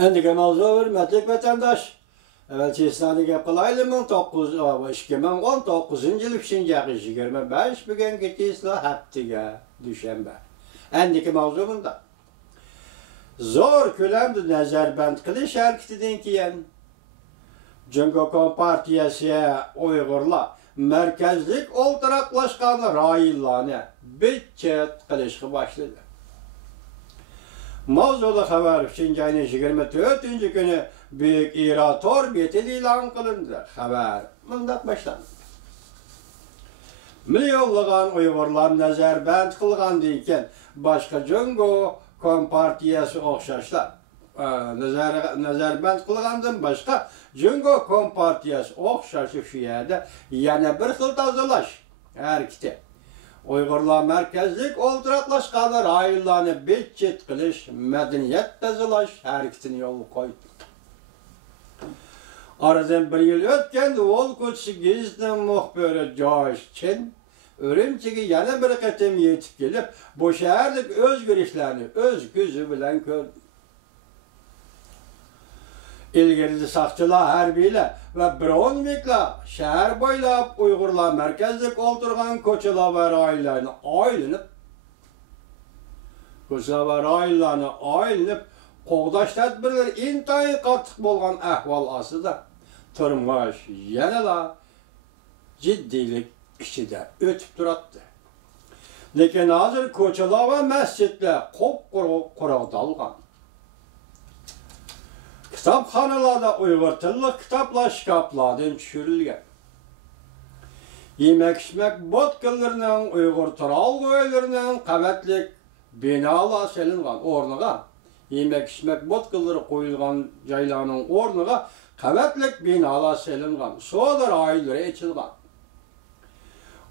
Endiki mavzu hurmatli vatandosh. Avvalchisidan gap qilaylik 2019-yil 5-25 bugungi Tesla haftaga dushanba. Endiki mavzu bunda. Zo'r ko'lamda nazarband qilish harakatidan keyin Jungo Kompartiyasi Uyg'urlar markazlik o'ltiraqlashgan rayonlarni bitchet qilishga boshladi. Mavzuda xabar 3-24 kuni Büyük İrator betil e'lon qilindi. Xabar mundaq boshlandi. Milyonlagan Uyg'urlar nazarband qilgandan keyin boshqa Jungo Kompartiyasi o'xshashlar nazarband qilgandan boshqa Jungo Kompartiyasi o'xshashi shu yerda yana bir xil tozalash harakati. Uyg'urlar markazlik o'ltiraqlashgan rayonlarni bitchet qilish, madaniyat tozalash harakatini yo'lga qo'ydi. Aradan bir yil o'tganda Vol ko'chasi gazetining muxbiri Josh Chen Urumchiga yana bir qatim yetib kelib, bu shahardagi o'zgarishlarni o'z ko'zi bilan ko'rdi. İlgili saqchilar, harbiylar va bronviklar shahar bo'ylab Uyg'urlar markazlik o'ltirgan ko'chalar va rayonlarni aylanib, qo'g'dash tadbirlari intayin qattiq bo'lgan ahvol ostida turmush yanada jiddiylik ichida o'tib turibdi. Lekin hozir ko'chalar va masjidlar qurg'oqdalgan. Kitapxonalarda Uyg'ur tilli kitoblar shkaflardan tushirilgan. Yemek-içmek botqinlarining Uyg'ur tural joylarining qavatlik binolar solingan o'rniga, yemek-içmek botqinlari qo'yilgan joylarning o'rniga qavatlik binolar solingan, soda oylari ochilgan.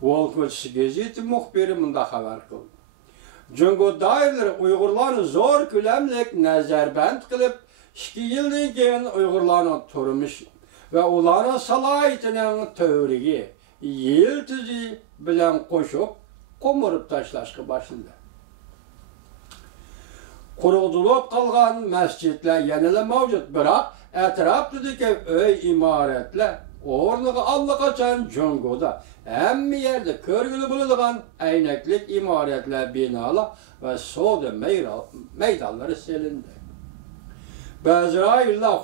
Vol ko'chasi gazeti muxbiri bunda xabar qildi. Jungo doiralari Uyg'urlarni zo'r ko'lamlik nazarband qilib, 2 yildan keyin Uyg'urlarning turmush va ularning salohiyatining to'rigi yiltizi bilan qo'shib qo'murib tashlashga boshladi. Quruqdulib qolgan masjidlar yanada mavjud, biroq atrofdagi uy imoratlar o'rniga allaqachon Jungoda hamma yerda ko'rgili bo'ladigan aynaklik imoratlar, binolar va savdo maydonlari silindi. Ba'zi rayonlar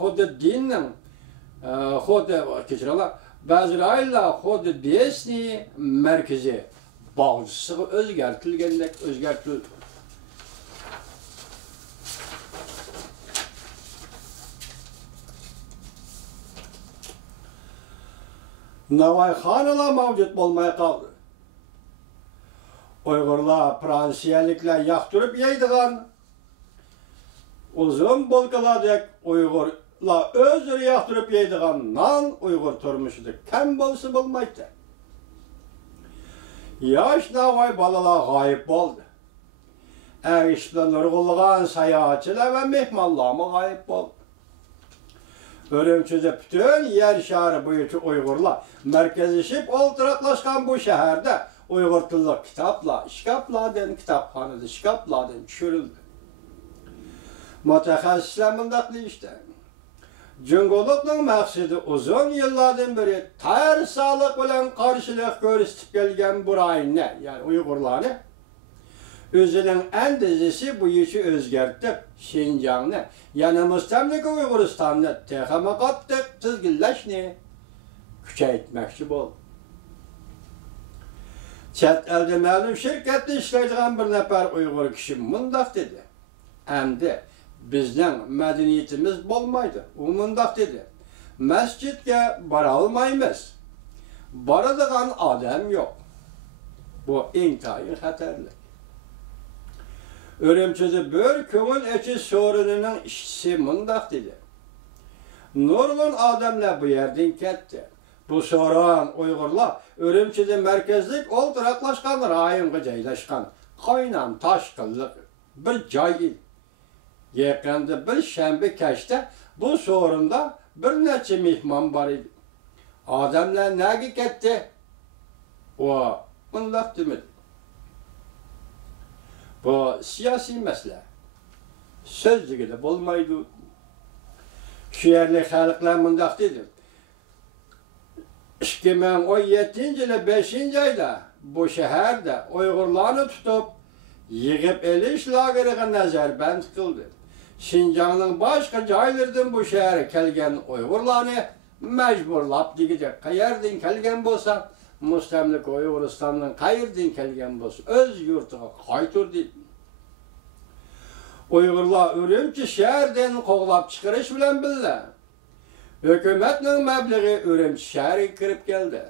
xuddi Desni markazi bog'chisiga o'zgartirilgandek o'zgartirildi. Navoiyxonalar mavjud bo'lmay qoldi. Uyg'urlar Fransiyaliklar yoqtirib yeydigan uzun bolkalardek Uyg'urlar o'zlari yoqtirib yeydigan non Uyg'ur turmushida kam bo'lsa bo'lmaydi. Yosh Navoiy bolalar g'oyib bo'ldi. Ish bilan nurg'ulg'an sayohatchilar va mehmonlar g'oyib bo'ldi. Urumchida butun yer shari bo'yicha Uyg'urlar markazlashib o'ltiraqlashgan bu shaharda Uyg'ur tilli kitoblar, shkaflardan, kitobxonada shkaflardan tushirildi. Mutaxassislar mundaq deyishdi. Jungolikning maqsadi uzun yillardan beri tayyorgarlik bilan qarshilik ko'rsatib kelgan bu rayonni, ya'ni Uyg'urlarni o'zining andizasi bo'yicha o'zgartib, Xinjiangni, yana mustamlika Uyg'uristonni texnik qattiq tizginlashni kuchaytirmoqchi bo'ldi. Chet elda ma'lum shirkatda ishlaydigan bir nafar Uyg'ur kishi mundaq dedi. Endi bizning madaniyatimiz bo'lmaydi. U mundaq dedi. Masjidga bora olmaymiz. Boradigan odam yo'q. Bu intayin xatarli. Urumchida bir ko'ngil ichi so'rinining ishchisi mundaq dedi. Nurg'un odamlar bu yerdan ketdi. Bu so'ron Uyg'urlar Urumchida markazlik o'ltiraqlashgan rayonga joylashgan qo'ynam toshqinlik bir joy edi. Yaqinda bir shanba kechda bu so'rinda bir necha mehmon bor edi. Odamlar nega ketdi? O bundaq demadi. Bu siyosiy masala. Sözlüğü de bulmaydı. Şu yerli halklar mundaq dedi. 2017 yılı 5. ayda bu şehirde Uygurlarını tutup yığıp eliş lageriga nazarband kıldı. Şinjan'ın başka joylardan bu şehre kelgen Uygurlarını mecburlap digide. Qayerden kelgen bolsa, Mustamlik Uyguristan'dan qayerden kelgen bolsa, öz yurtuga qaytur deydi. Uygurlar Ürümçi şehirden qoğlap çıkarış bilen bildi. Hükümetinin meblağı Ürümçi şehriga kirip geldi.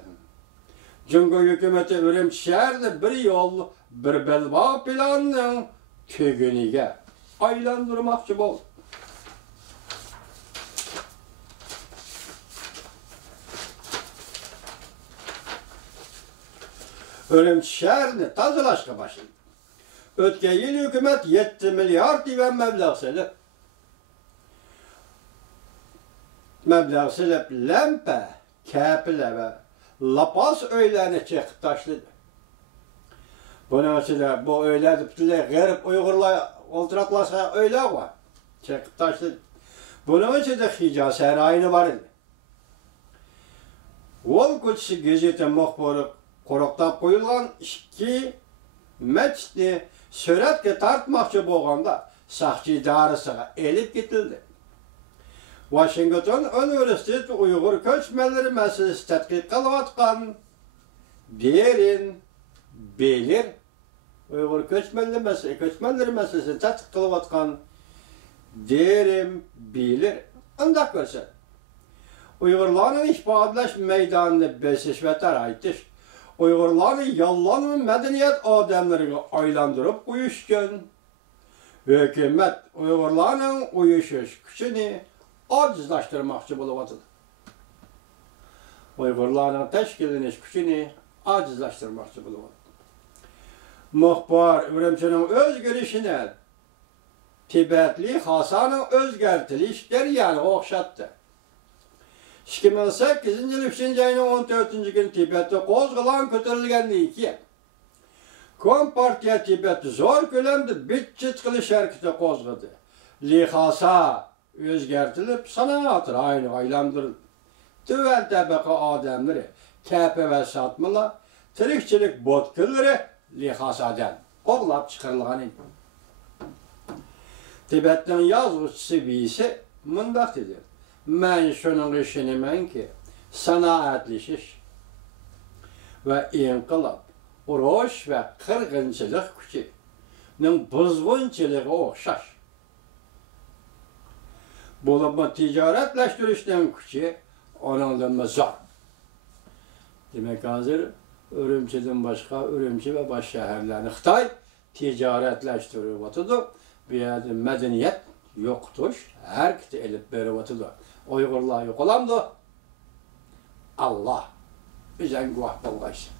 Çünkü hükümeti Ürümçi şehirde bir yol, bir belbağ planının tügünüge aylandırmakçı oldu. Ürümçi şehrini tazılaşka başladı. Ötken yıl hükümet 7 milyar divan meblağ silip lempe, kepile ve lapas öylerini çekip taşladı. Bunun için bu öyle bütünler garip Uygurlar olturaklasa öyle var. Çekip taşladı. Bunun için de Hicaz Sarayı'nı var idi. Ol Kudüs'ü gazete muhbiri qoruqtab qo'yilgan 2 meçhni suratga tartmoqchi bo'lganda saqchi idorasiga elib ketildi. Washington Universiteti Uyg'ur ko'chmanlari masalasi tadqiq qilayotgan Belir Uyg'ur ko'chmanlari masalasini tadqiq qilayotgan Belir undaq ko'rsa Uyg'urlarning ifodalash maydonini besish va taraytish Uygurları yalan ve medeniyet adamlarına aylandırıp uyuşken, hükümet Uygurların uyuşuş gücünü acizlaştırmakçı buluvatıdır. Uygurların teşkiliniş gücünü acizlaştırmakçı buluvatıdır. Muhbar Ürümçinin öz girişine Tibetli Hasan'ın özgertilişleri yani okşattı. 2008 yıl 3. ayının 14. gün Tibet'te qo'zg'alon ko'tarilgandan keyin Kompartiya Tibet'ni zo'r ko'lamda bitchit qilish harakati qo'zg'adi. Lihasa o'zgartirilib, sanoat rayoni aylantirildi. Tuvan tabaqa odamlari, kapa va sotmalar, tirikchilik bo'tkillari Lihasadan qo'g'lab chiqarilgan edi. Tibetning yozuvchisi Visi mundaq dedi. Ben şunun işinimen ki sanatleşiş ve inkılap, uruş ve kırgınçılık gücünün buzgunçılığı okşaş. Bulunma ticaretleştirişten gücü onunla zor. Demek hazır Ürümçi'den başka Ürümçi ve baş şehirlerini Xitay ticaretleştiriyor vatıdı. Bir yerde medeniyet yoktur. Her kiti elip beri vatıdı. Uygurlar yok olamdı. Allah bizden guah bulgaysın.